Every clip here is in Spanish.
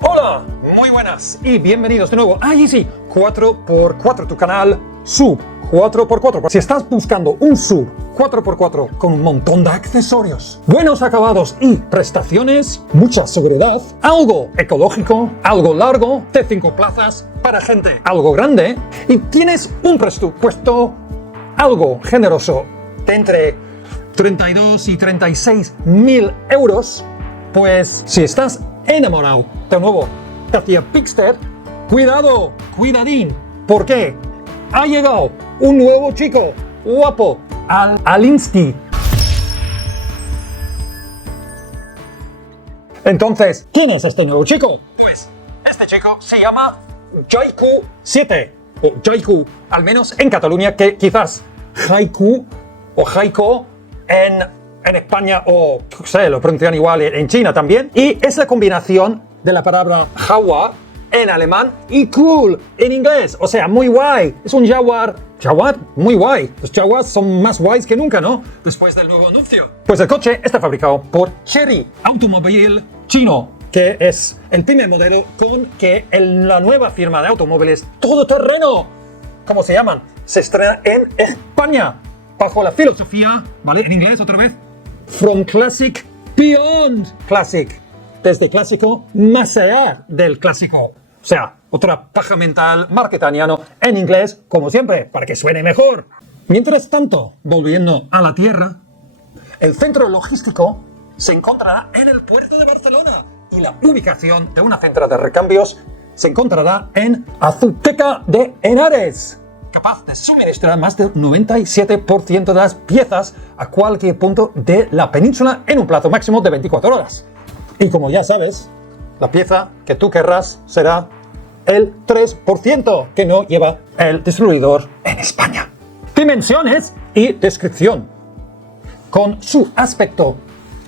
Hola, muy buenas y bienvenidos de nuevo a Easy 4x4, tu canal sub 4x4. Si estás buscando un sub 4x4 con un montón de accesorios, buenos acabados y prestaciones, mucha seguridad, algo ecológico, algo largo, de 5 plazas, para gente algo grande, y tienes un presupuesto algo generoso de entre 32 y 36 mil euros, pues si estás enamorado de nuevo Katia Pixter, cuidado, cuidadín, porque ha llegado un nuevo chico guapo al Insti. Entonces, ¿quién es este nuevo chico? Pues este chico se llama Jaiku 7 o Jaiku, al menos en Cataluña, que quizás Haiku o Jaiko en España, o no sé, lo pronuncian igual en China también, y es la combinación de la palabra jaguar en alemán y cool en inglés, o sea, muy guay. Es un jaguar muy guay. Los jaguars son más guays que nunca, ¿no? Después del nuevo anuncio. Pues el coche está fabricado por Chery Automóvil chino, que es el primer modelo con que la nueva firma de automóviles todoterreno, ¿cómo se llaman?, se estrena en España, bajo la filosofía, ¿vale?, en inglés otra vez, From Classic Beyond Classic, desde clásico más allá del clásico. O sea, otra paja mental marketaniano en inglés, como siempre, para que suene mejor. Mientras tanto, volviendo a la tierra, el centro logístico se encontrará en el puerto de Barcelona y la ubicación de una central de recambios se encontrará en Azuteca de Henares, capaz de suministrar más del 97% de las piezas a cualquier punto de la península en un plazo máximo de 24 horas. Y como ya sabes, la pieza que tú querrás será el 3% que no lleva el distribuidor en España. Dimensiones y descripción. Con su aspecto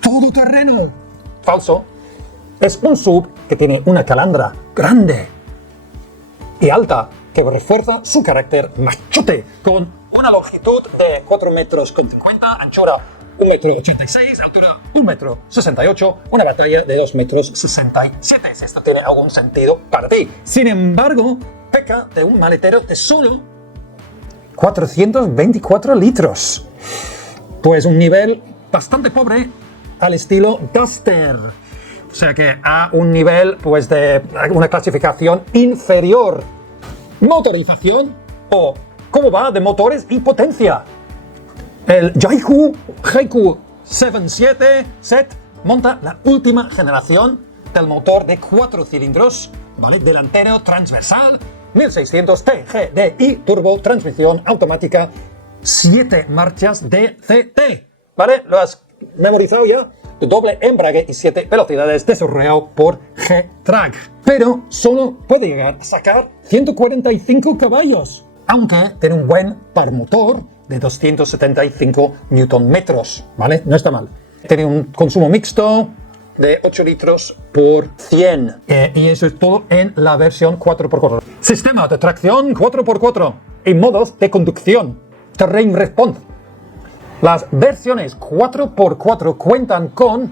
todoterreno falso, es un sub que tiene una calandra grande y alta que refuerza su carácter machote, con una longitud de 4,50 metros, anchura 1,86 m, altura 1,68 m, una batalla de 2,67 m, si esto tiene algún sentido para ti. Sin embargo, peca de un maletero de solo 424 litros. Pues un nivel bastante pobre al estilo Duster. O sea que a un nivel pues de una clasificación inferior. Motorización o cómo va de motores y potencia. El Jaiku 77 Set monta la última generación del motor de 4 cilindros, ¿vale?, delantero transversal, 1600 TGDI, turbo, transmisión automática, 7 marchas DCT, ¿vale? ¿Lo has memorizado ya? De doble embrague y 7 velocidades desarrollado por G-Track. Pero solo puede llegar a sacar 145 caballos, aunque tiene un buen par motor de 275 Nm, ¿vale? No está mal. Tiene un consumo mixto de 8 litros por 100. Y eso es todo en la versión 4x4. Sistema de tracción 4x4 y modos de conducción. Terrain Response. Las versiones 4x4 cuentan con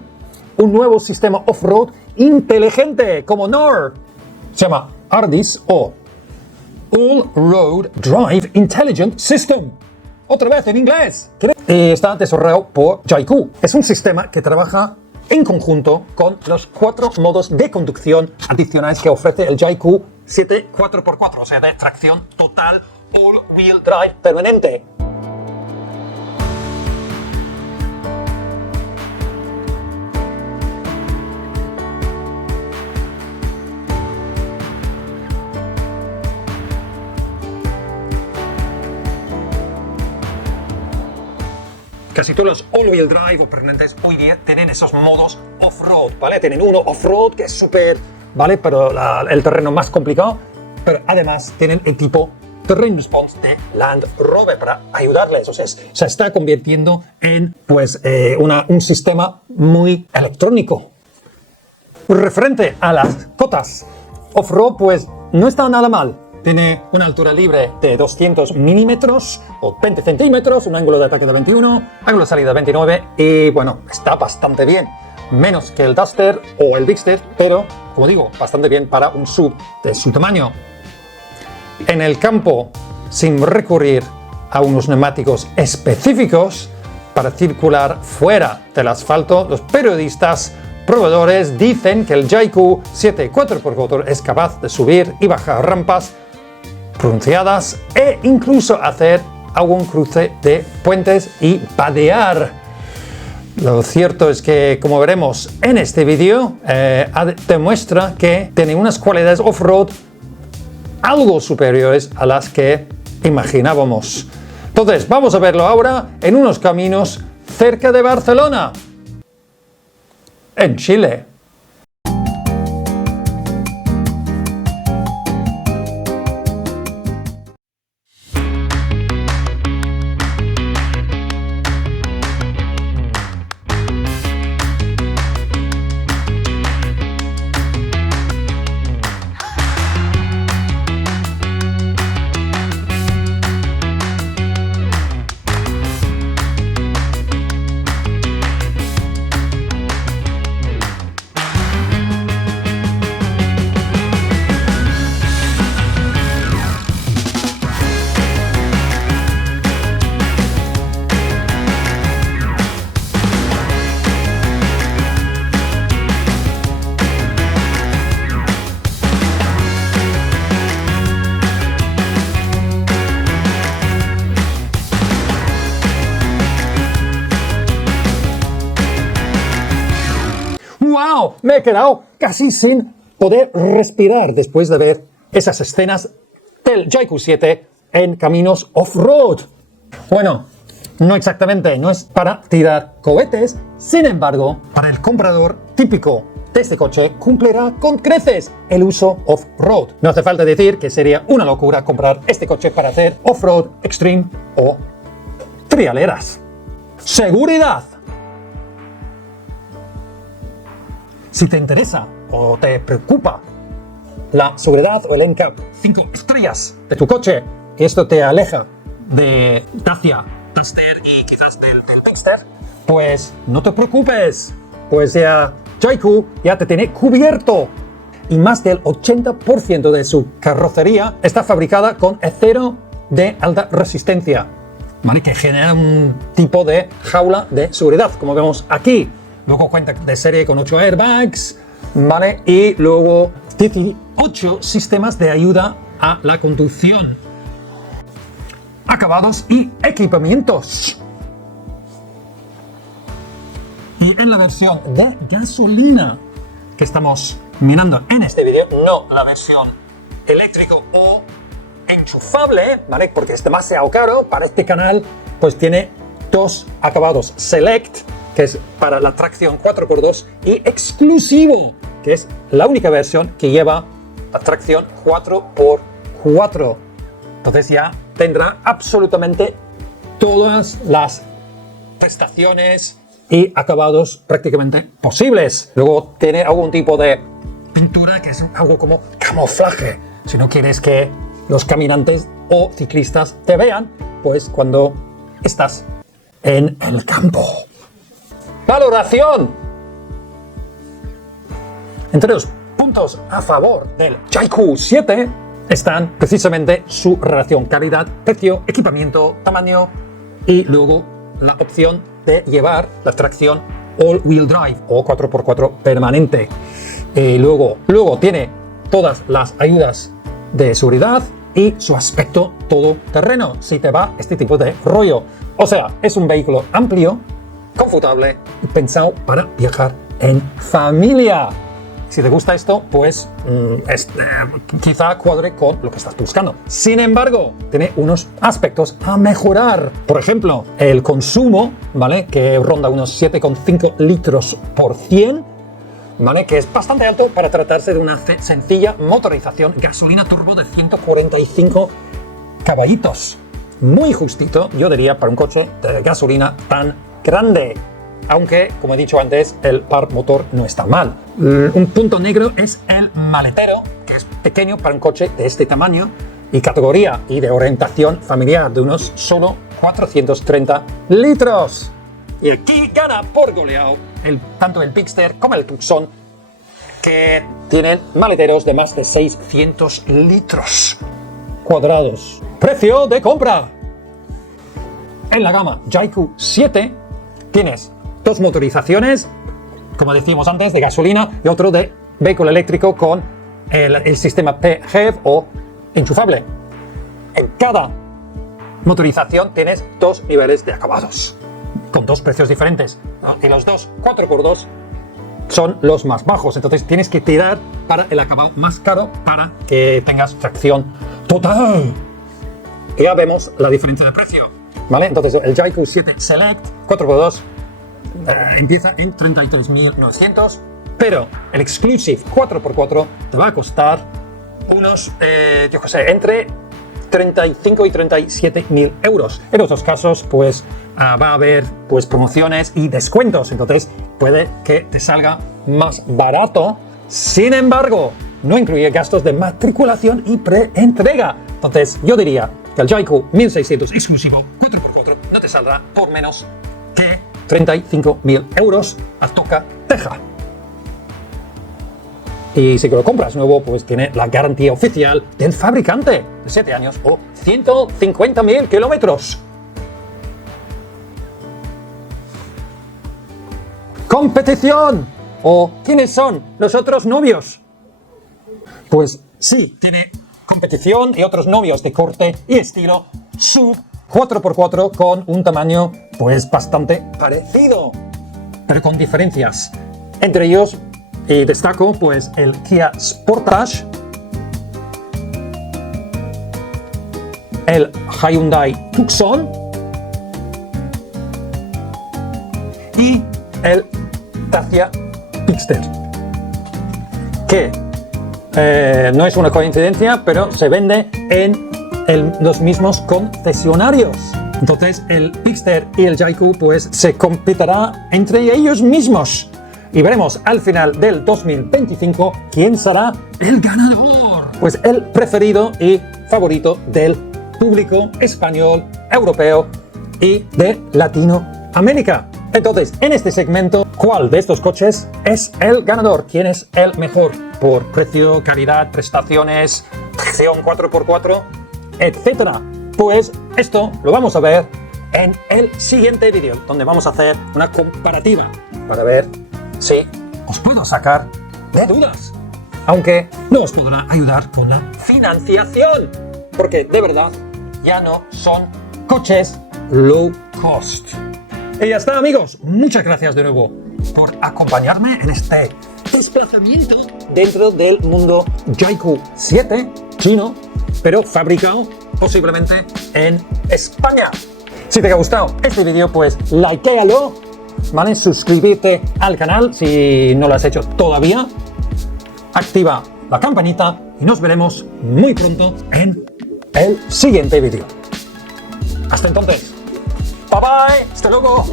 un nuevo sistema off-road inteligente como NOR. Se llama ARDIS o All Road Drive Intelligent System. Otra vez en inglés. Y está desarrollado por Jaiku. Es un sistema que trabaja en conjunto con los 4 modos de conducción adicionales que ofrece el Jaiku 7 4x4, o sea, de tracción total all-wheel drive permanente. Casi todos los all-wheel drive o permanentes hoy día tienen esos modos off-road, ¿vale? Tienen uno off-road que es súper, ¿vale?, pero el terreno más complicado, pero además tienen el tipo Terrain Response de Land Rover para ayudarles. O sea, se está convirtiendo en, pues, un sistema muy electrónico. Referente a las cotas off-road, pues, no está nada mal. Tiene una altura libre de 200 milímetros o 20 centímetros, un ángulo de ataque de 21, ángulo de salida de 29 y bueno, está bastante bien. menos que el Duster o el Bigster, pero, como digo, bastante bien para un SUV de su tamaño. En el campo, sin recurrir a unos neumáticos específicos para circular fuera del asfalto, los periodistas probadores dicen que el Jayco 7 4x4 es capaz de subir y bajar rampas pronunciadas e incluso hacer algún cruce de puentes y padear. Lo cierto es que, como veremos en este vídeo, demuestra que tiene unas cualidades off-road algo superiores a las que imaginábamos. Entonces, vamos a verlo ahora en unos caminos cerca de Barcelona, en Chile. ¡Wow! Me he quedado casi sin poder respirar después de ver esas escenas del Jayco 7 en caminos off-road. Bueno, no exactamente, no es para tirar cohetes, sin embargo, para el comprador típico de este coche cumplirá con creces el uso off-road. No hace falta decir que sería una locura comprar este coche para hacer off-road extreme o trialeras. Seguridad. Si te interesa o te preocupa la seguridad o el NCAP 5 estrellas de tu coche, y esto te aleja de Dacia, Duster y quizás del Bigster, pues no te preocupes, pues ya Jayco ya te tiene cubierto. Y más del 80% de su carrocería está fabricada con acero de alta resistencia, ¿vale? Que genera un tipo de jaula de seguridad, como vemos aquí. Luego cuenta de serie con 8 airbags, ¿vale? Y luego 18 sistemas de ayuda a la conducción. Acabados y equipamientos. Y en la versión de gasolina que estamos mirando en este vídeo, no la versión eléctrico o enchufable, ¿vale? Porque es demasiado caro para este canal, pues tiene dos acabados: Select, que es para la tracción 4x2, y Exclusivo, que es la única versión que lleva la tracción 4x4. Entonces ya tendrá absolutamente todas las prestaciones y acabados prácticamente posibles. Luego tiene algún tipo de pintura que es algo como camuflaje. Si no quieres que los caminantes o ciclistas te vean, pues cuando estás en el campo. Valoración. Entre los puntos a favor del Jayco 7 están precisamente su relación calidad-precio, equipamiento, tamaño y luego la opción de llevar la tracción all-wheel drive o 4x4 permanente. Luego tiene todas las ayudas de seguridad y su aspecto todoterreno, si te va este tipo de rollo. O sea, es un vehículo amplio, confortable y pensado para viajar en familia. Si te gusta esto, pues quizá cuadre con lo que estás buscando. Sin embargo, tiene unos aspectos a mejorar. Por ejemplo, el consumo, ¿vale? Que ronda unos 7,5 litros por 100, ¿vale? Que es bastante alto para tratarse de una sencilla motorización gasolina turbo de 145 caballitos. Muy justito, yo diría, para un coche de gasolina tan grande. Aunque, como he dicho antes, el par motor no está mal. Un punto negro es el maletero, que es pequeño para un coche de este tamaño y categoría y de orientación familiar, de unos solo 430 litros. Y aquí gana por goleado tanto el Bigster como el Tucson, que tienen maleteros de más de 600 litros cuadrados. Precio de compra. En la gama Jayco 7 tienes dos motorizaciones, como decíamos antes, de gasolina y otro de vehículo eléctrico con el sistema PHEV o enchufable. En cada motorización tienes dos niveles de acabados, con dos precios diferentes. Y los dos 4x2 son los más bajos, entonces tienes que tirar para el acabado más caro para que tengas tracción total. Ya vemos la diferencia de precio, ¿vale? Entonces el Jayco 7 Select 4x2 empieza en 33.900, pero el Exclusive 4x4 te va a costar unos, yo qué sé, entre 35 y 37.000 euros. En otros casos, pues va a haber pues promociones y descuentos, entonces puede que te salga más barato. Sin embargo, no incluye gastos de matriculación y preentrega. Entonces, yo diría que el Jayco 1600 exclusivo 4x4 no te saldrá por menos que 35.000 euros a toca teja. Y si lo compras nuevo, pues tiene la garantía oficial del fabricante de 7 años o 150.000 kilómetros. ¡Competición! ¿O quiénes son los otros novios? Pues sí, tiene competición y otros novios de corte y estilo sub 4x4 con un tamaño pues bastante parecido, pero con diferencias. Entre ellos, y destaco pues el Kia Sportage, el Hyundai Tucson y el Dacia Bigster, que no es una coincidencia, pero se vende en los mismos concesionarios. Entonces el Bigster y el Jayco pues se competirá entre ellos mismos. Y veremos al final del 2025 quién será el ganador. Pues el preferido y favorito del público español, europeo y de Latinoamérica. Entonces, en este segmento, ¿cuál de estos coches es el ganador? ¿Quién es el mejor? Por precio, calidad, prestaciones, tracción 4x4, etcétera. Pues esto lo vamos a ver en el siguiente vídeo, donde vamos a hacer una comparativa para ver si os puedo sacar de dudas, aunque no os podrá ayudar con la financiación, porque de verdad ya no son coches low cost. Y ya está, amigos, muchas gracias de nuevo por acompañarme en este desplazamiento dentro del mundo Jayco 7 chino, pero fabricado posiblemente en España. Si te ha gustado este vídeo, pues likealo, ¿vale? Suscríbete al canal si no lo has hecho todavía. Activa la campanita y nos veremos muy pronto en el siguiente vídeo. Hasta entonces. Bye bye. Hasta luego.